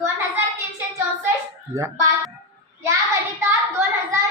दोन हज़ार तीनशे चौसष्ट या. गणितात दोन हज़ार